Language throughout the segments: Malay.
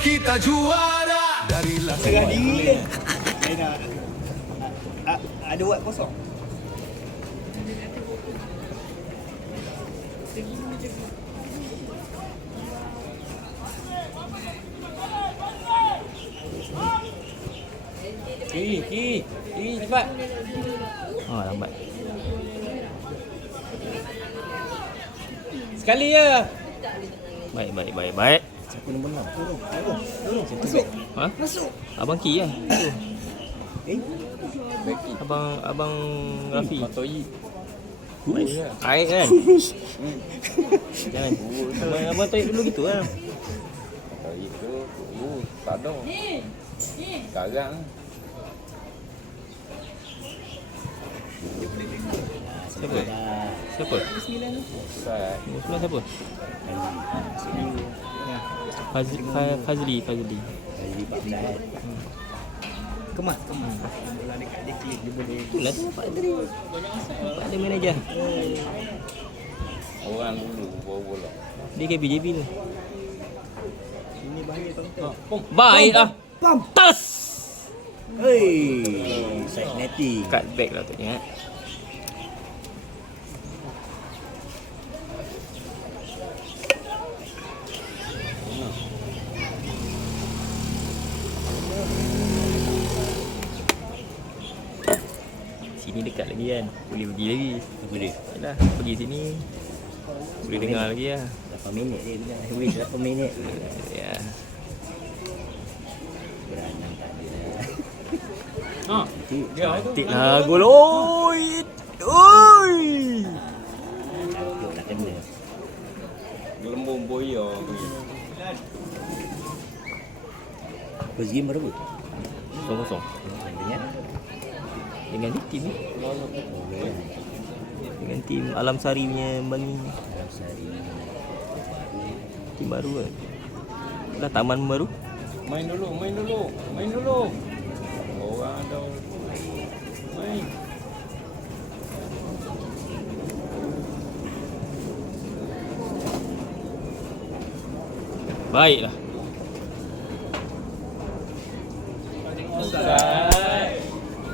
kita juara dari Serah diri. Saya nak ada wad kosong. Kiri cepat. Lambat. Sekali je. Baik. Siapa nombor 6? Tolong. Ha? Masuk. Abang Ki lah. Beki. Abang Rafi. Matoi. Air kan? Jangan. Abang tarik dulu gitu lah. Matoi tu. Tak ada. Sekarang. Siapa? Besar. Sebelah siapa? Fazli. Fazli Pakdal. Kemas. Bola dekat dia klik dia boleh. Itulah tu Pak tadi. Pak ada manager. Orang dulu bawa bola. Dia KBJB tu. Ini bahaya tuan. Baiklah. Pam. Tas. Hei, side netting. Cut back lah tadi. Sini dekat lagi kan. Boleh pergi lagi. Boleh. Yalah, pergi sini. Boleh dengar lagi lah. 8 minit dia dengar. Wait, 8 minit. Ya. Beranang tak ada. Cantik lah gol. Oi. Tak kena. Gelembung boya. First game berapa? 0-0. Dengan tim ni. Dengan tim Alam Sari punya Bangi. Tim baru kan. Dah taman baru. Main dulu. Orang ada. Main. Baiklah. Offside.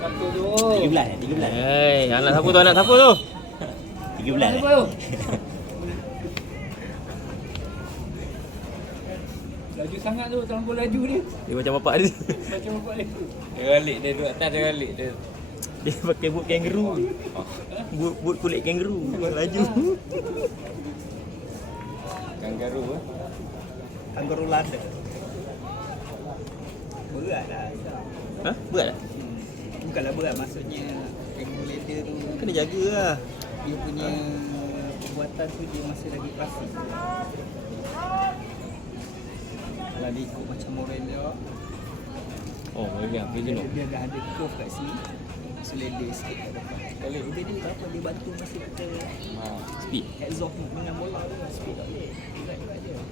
Satu tu. 13. Hei, anak siapa tu? 13. Laju sangat tu, terlampau laju dia. Dia macam bapak dia. Macam apa dia? Dia balik dia duduk atas dia balik dia. Dia pakai boot kangaroo. Boot kulit kangaroo. Laju. Kangaroo ah. Kangaroo London. Berat lah. Ha? Berat tak? Bukanlah berat, maksudnya kangaroo leather tu Kena jaga lah. dia punya perbuatan tu dia masih lagi pasti. Kalau dia ikut macam Morello, Oh, boleh Mizuno. dia dah ada curve kat sini, so leather sikit kat depan. Boleh. Dia apa, dia bantu masa kita Speed. exhaust dengan bola tu, speed tak boleh.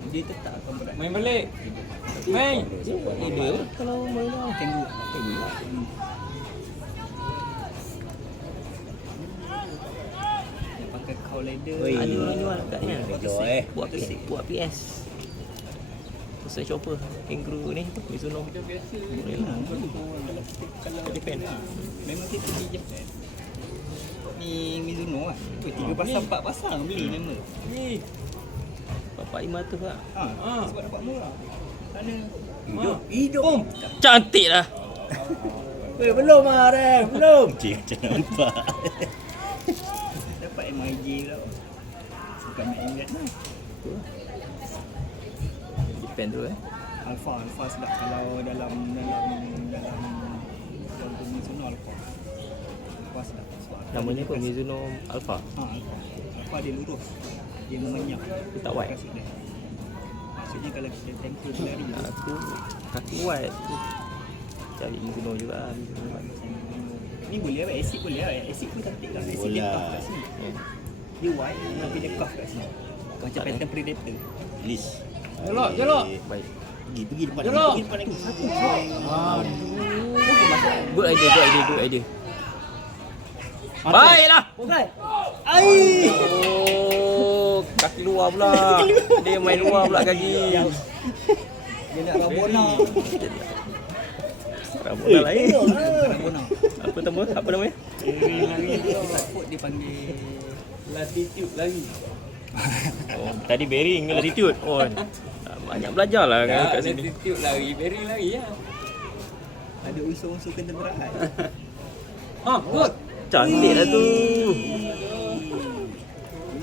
Dia tetap akan berat. Main balik. Main. Dia kalau boleh lah. Kangaroo. Dia pakai cow leather. Ada orang jual kat ni. Betul. Buat PS. Pasal chopper. Kangaroo ni apa? Mizuno. Kalau Japan. memang kita pergi Japan. Ni Mizuno lah. Tu 3 pasang 4 pasang beli nama. Ni. Bapak 500 lah. Sebab dapat murah. Sana hidup. Cantik lah. Belum ah, Ref. Belum. Cik macam nampak. Dapat MIJ tau. Suka nak ingat lah. Japan tu Alpha sedap kalau dalam Mizuno Alpha. Alpha sedap. Namanya apa? Mizuno Alpha. Alpha dia lurus. Dia memenyak. Dia tak wide. Maksudnya kalau kita tempo lari. Aku kaki wide. Cari Mizuno juga. Ni boleh apa? Acid boleh lah. Acid pun cantik lah. Acid dia cuff kat sini. Dia wide tapi dia cuff kat sini. Macam pattern Predator. List. Jelok. Baik. Pergi depan Jelok. lagi. Pergi depan lagi. Satu. Good idea. Baiklah. Oh, kaki luar pula. Dia main luar pula kaki. Dia nak Rabona. Rabona lain. Rabona. Apa namanya? Takut dia panggil Latitude lagi. Oh, tadi bearing ni latitude. Oh. Banyak belajar lah kat sini. Latitude lari, bearing lari ya. ada unsur-unsur kenderaan. Good. Cantik lah tu.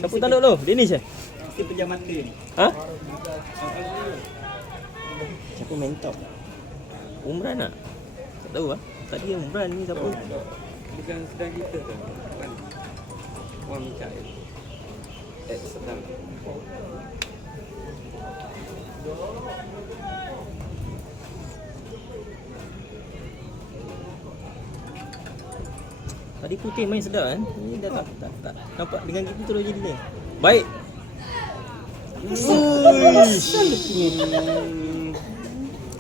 Siapa tanduk tu? Deniz eh? Kita pejam mata ni. Ha? Siapa mentor? Umran tak? Tak tahu lah. Tadi yang Umran ni siapa? Bukan sedang kita tu. Wan Mikael. Sedang. Tadi putih main sedap kan? Ni dah tak nampak dengan kita terus jadi ni. Baik.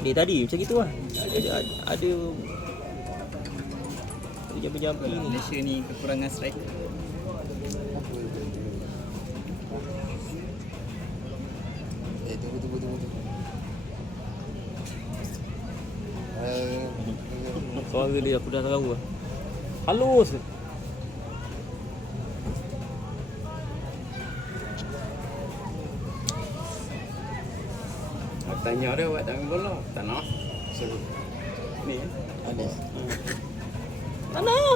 Dia tadi macam gitu lah. Ada jampi-jampi ni. Malaysia ni kekurangan striker. Suara dia aku dah tahu lah. Halus. Tanya dia buat tak main bola. Tak nak. Ni Ada. Tanah.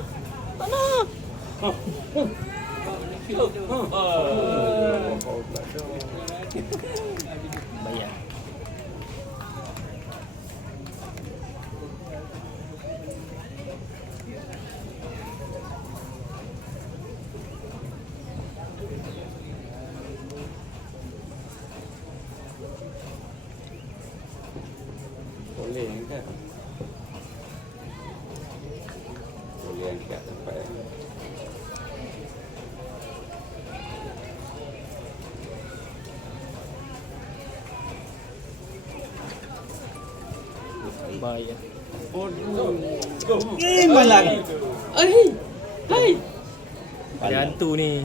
Bayar. boleh angkat. Boleh angkat sampai. Bayar. Malang. Hai. Ada hantu ni.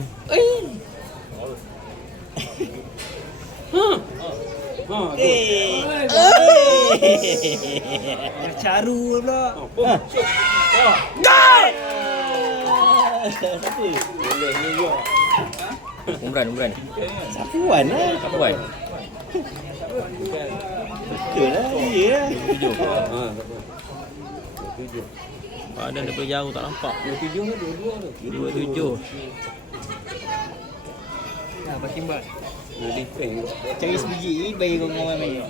Bercaru pula. Boleh ni juga. Umran. Sapuan lah. Kapuan. Betul lah. Dia lah. 7. Badan daripada jauh tak nampak. 27 ke 22 tu? 27. Nah, Pak Kimbat. Lebih prank. Cari sebiji bagi kau dengan main.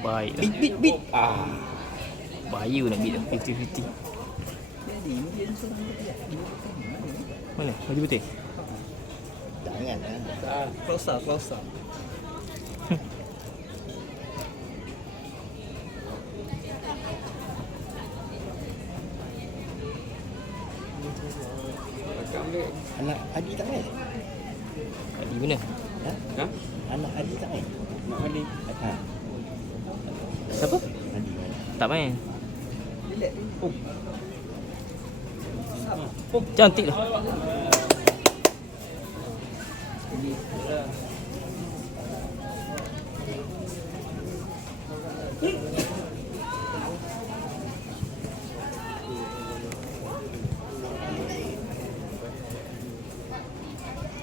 Baik lah. Beat. Bahaya nak beat dah 50-50. Jadi dia seorang dia. Mana? Baju putih? Jangan lah. Close up. Anak Adi tak main? Adi mana? Ha? Anak Adi tak main? Mak Adi. Ha. Siapa? Adi main. Tak main. Cantik lah.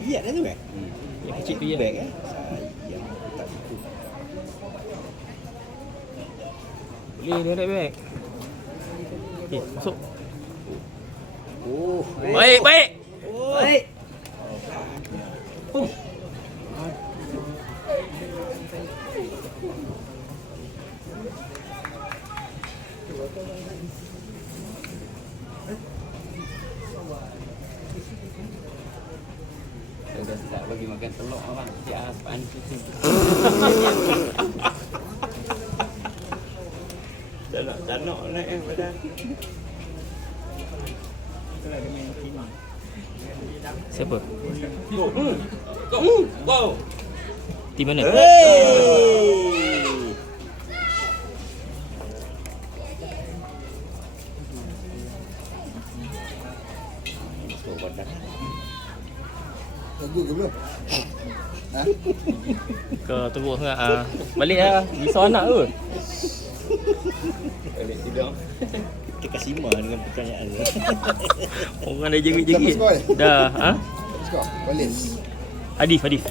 Iya dah tu kan? Yang kecil tu ya. Bag eh? Sayang tak ikut. Boleh direct back. Okey, masuk. Oh, Baik. baik. Dah start bagi makan telur abang. Siap apaan tu. Tak nak naik badan. Itulah dia main sini. Siapa? Wow. Tim mana? Lagu ke belum? Ha? Kau teruk sangat. Balik lah. Risau anak tu. Balik tidur. Kita kasih mah dengan pertanyaan ni. Orang dah jerit-jerit. Siapa skor? Dah. Ha? Skor. Balik. Hadif. Siapa tu?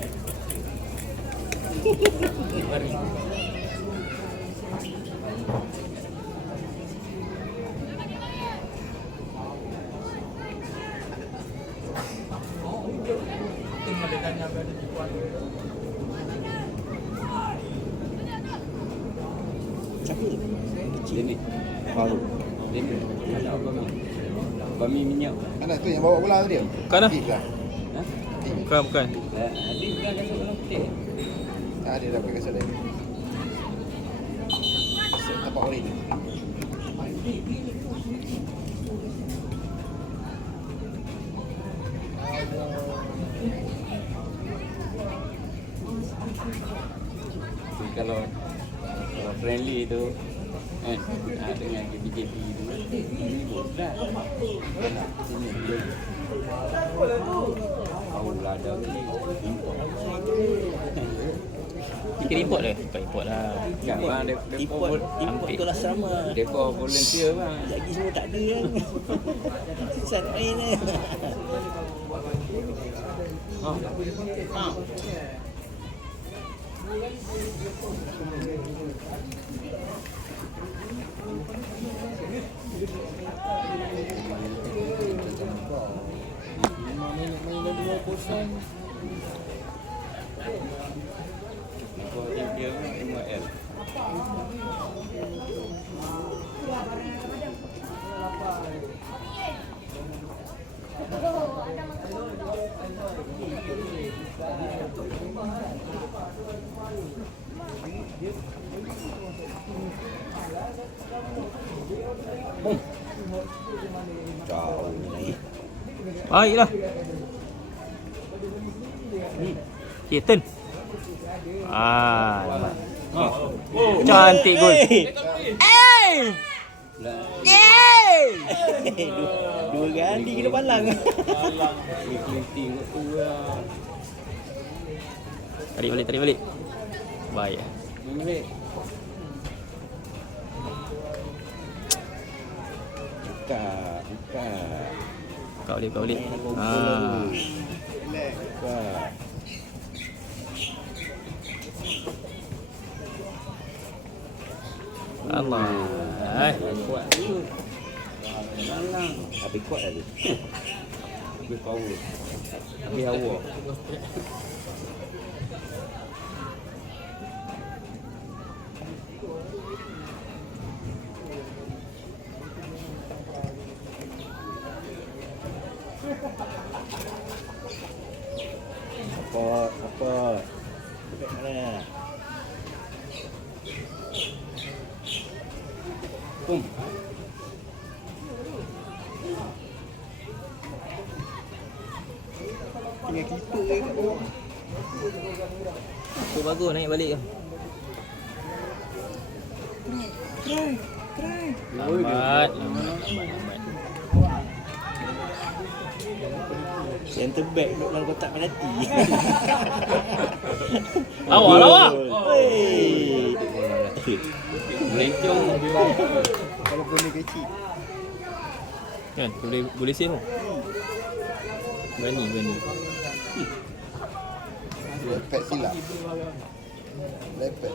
Ini. Faruk. Ini. Anak Bami. Bami minyak. Anak tu yang bawa bola tu dia? Bukan lah. Adik lah. Ha? Bukan. Adik bukan kasut bola putih. Tak ada dah pakai kasut dia. Kasut tapak oren. Tapi kalau friendly tu dengan BJP tu ribut dah. Sini dia. Tahu lah ada ni. Kita import dah. Bukan import lah. Kan bang Import tu lah sama. depa volunteer bang. Lagi semua tak ada kan. Susah nak main ni. Ha. Jauh ni. Baiklah. Okay, turn. Cantik gol. Dua kali kena palang. Clinting tu lah. Tarik balik. Baik. Balik. Buka. Kau balik. Buka. Allah. Kuat tu. Malang. Habis kuat dah tu. Lebih power. Lebih awak. Apa? Dekat mana? Pum. Tinggal kita je kat bawah. Tu bagus naik balik ke. Lambat. Center back duduk dalam kotak penalti. Lawak. Hei. Lencong. Kalau boleh kecil. Kan boleh save tu. Berani. Lepet silap. Lepet.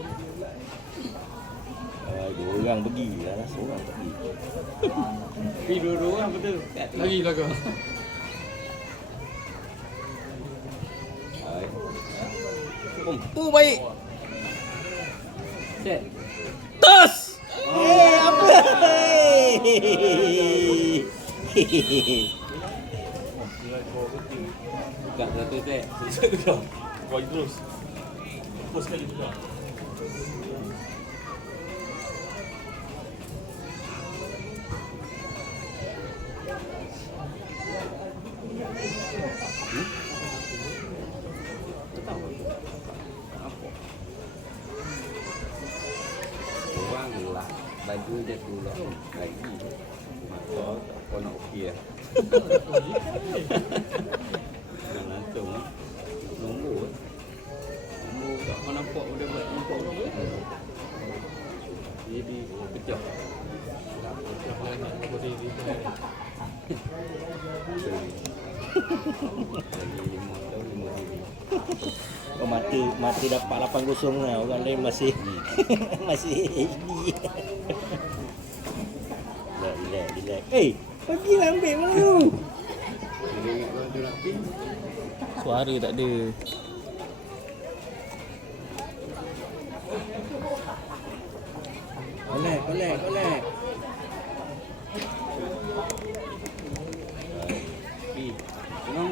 Dua orang pergi lah, seorang tak pergi. Pergi dua-dua orang betul. Lagi lah kau. Baik. Set. Tos. Apa? Buka satu set. Kau terus. Terus sekali juga. tu je tu lah. Lagi. Mata tak apa nak okey lah. Dah langsung lah. Nombor. Nombor tak apa nampak udah buat nampak nombor. Jadi pecah. Lagi 5 tahun 5 diri. Oh, mati dapat 8-0 lah. Orang lain masih masih HD. Relax. Pergilah ambil baru. Dia ingat kau tu nak pin. Suara tak ada. Kolek. Pin. Tenang.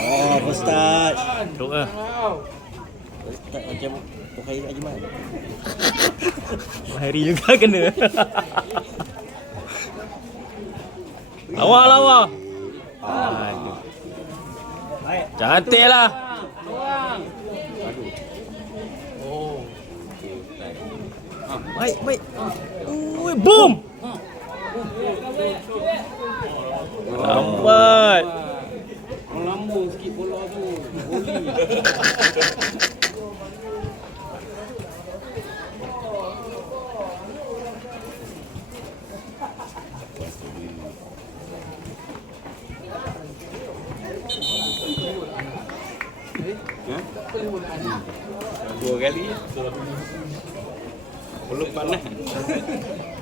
Oh, first touch. Teruk lah. First touch macam Khairi Ajman. Khairi juga kena. Lawa. Aduh. Cantik lah. Aduh. Oh. Baik. Ui, boom. Lambat. Orang lambung sikit bola tu. Boli. Dua kali. Belum panas.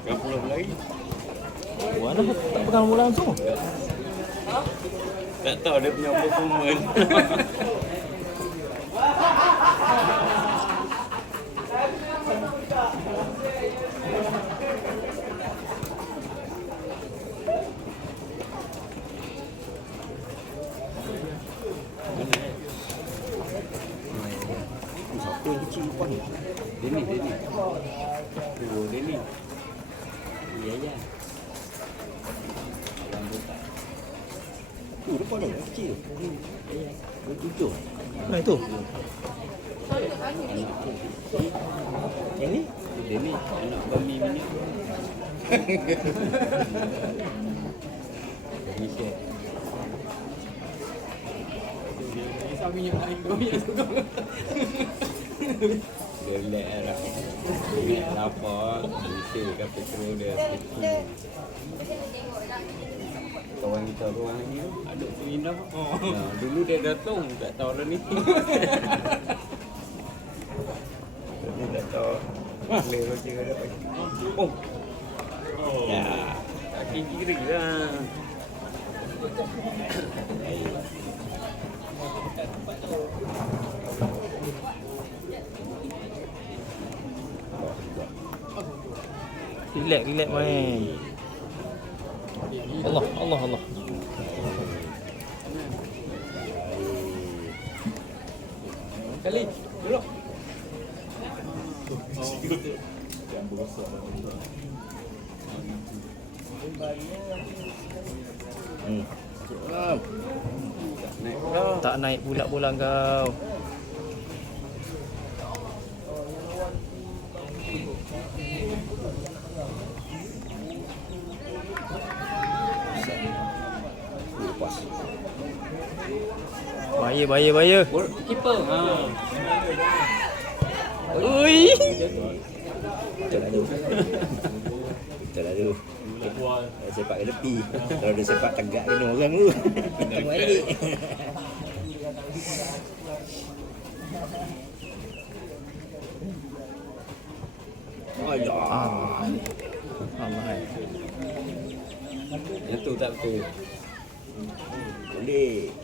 Kan belum lagi. Mana tak pegang bola langsung. Tak tahu dia punya performance. Siapa yang kecil depan ni? Denny. Oh, Denny. Ya. Tu depan tu, yang kecil tu. Tujuh. Nah itu. Yang ni? Denny, anak Bami ni. Michelle. Dia relax lah. Ingat lapar, Malaysia kat petrol dia situ. Kawan kita orang lagi tu, aduk tu Indah. Nah, dulu dia datang, tak tahu lah ni. Dia tak tahu. Boleh baca dia pagi. Oh. Ya, tak kira lah. Relax main. Allah. Kali, dulu. Tak naik pula bola kau. Bahaya. Keeper. Ui. Betul lah tu. Sepak ke tepi. Kalau dia sepak tegak kena orang tu. Tak balik. Allah. Yang tu tak betul. Boleh.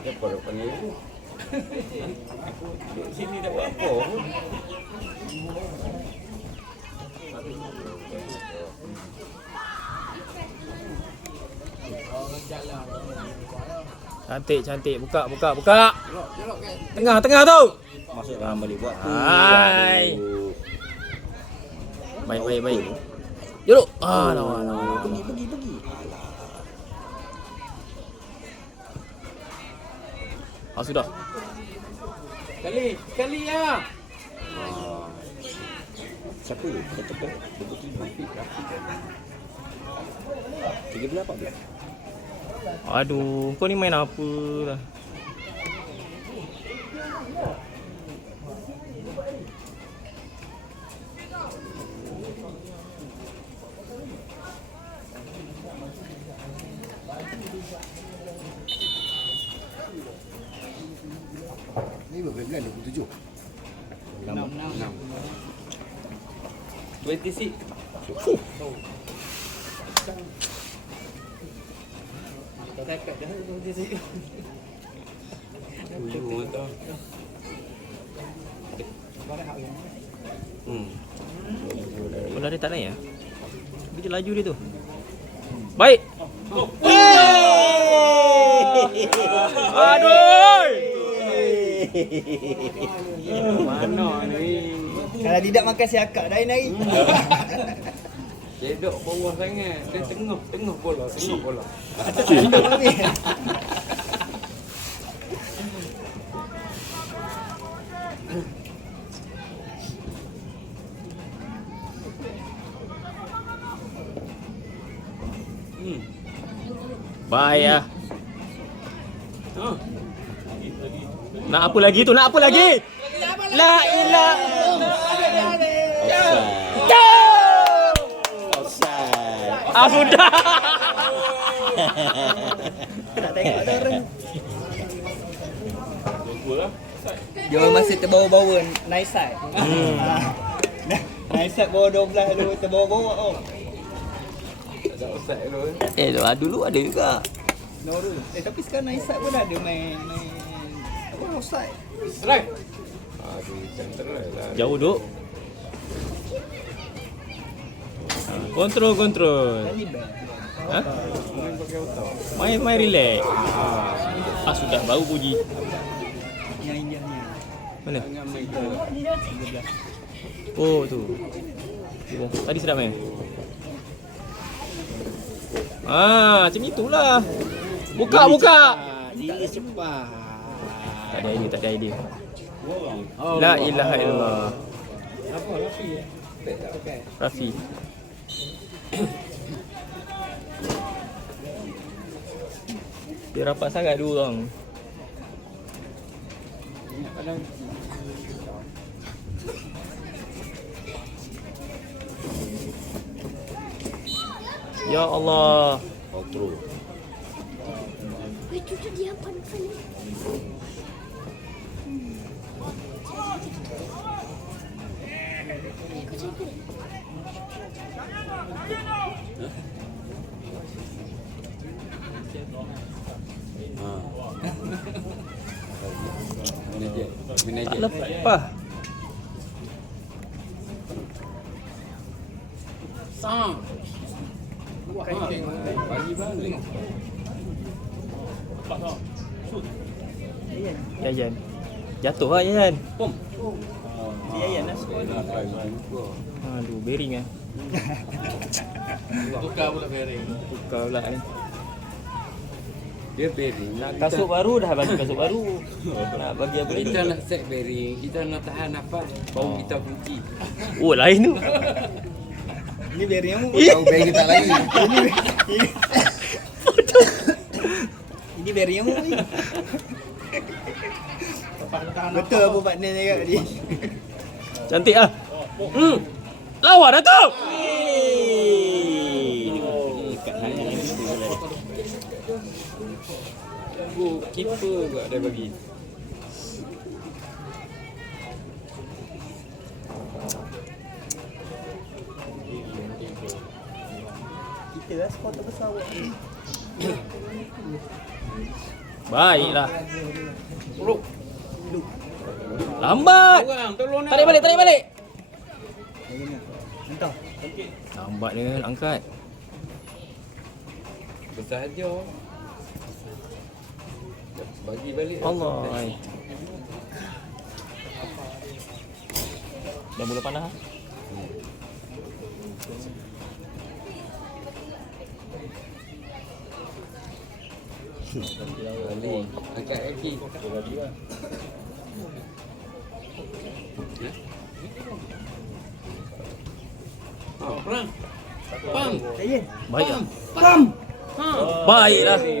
Siapa dah panggil aku? Aku duduk sini tak buat apa pun. Cantik. Buka. Tengah tu. Masuk dalam balik buat tu. Hai. Baik. Duduk. Lawan. Pergi. Sudah. Sekali ya. Siapa tu? Kata-kata. 38 dia. Aduh, kau ni main apa lah? Ni berapa bulan 27. 26. Cakap dah 26. Tujuh tu. Bola dia tak naik ya? Dia je laju dia tu. Baik. Aduh. Mana ni? Kalau tidak makan si akak dah naik. Jedok bawah sangat. Dia tengah bola. Baik ya. Nak apa lagi tu? Nak apa lagi? La ilaha Offside. Sudah. Tak tengok ada orang. Gol lah. Dia masih terbawa-bawa nice side. Nice side bawa 12 dulu terbawa-bawa oh. Tak ada offside tu. Dulu ada juga. No dulu. Tapi sekarang nice side pun ada main apa offside. Strike. Aduh, center lah. Jauh duk. Kontrol. Tadi bang. Ha? Main pakai otak. Main relax. Sudah baru puji. Yang Indianya. Mana? Jangan main tu. Oh tu. Oh, tadi sedap main. Macam itulah. Buka. Dia cepat. Tak ada idea. La ilaha illallah. Apa Rafi? Tak pakai. Rafi. Dia rapat sangat dua orang. Kadang Ya Allah. Outro. Weh, cucu dia panas. Kau cakap ni. Tak lepas. bagi balik. Yayan. Jatuh lah Yayan. Pom. Yayan lah. Aduh, bearing ah. Tukar pula bearing. Tukar pula ni. Dia bearing. Kasut baru dah bagi kasut baru. Nak bagi apa lagi? Kita nak set bearing, kita nak tahan nafas, baru kita kunci. Oh, lain tu. Ini bearing kamu. Tahu beg tak lagi. Ini bearing kamu ni. Betul apa partner cakap tadi. Cantik ah. Lawa dah tu. Dekat sangat lagi tu boleh. Tunggu keeper juga dia bagi. Kita lah skor terbesar buat ni. Baiklah. Lambat. Tolong Tarik balik. Entah. Lambat dia angkat. Besar je. Bagi balik. Allah. Dah mula panas ah. Balik. Angkat kaki. Perang. Pam. Saya. Baik lah. Pam. Baiklah. Lari.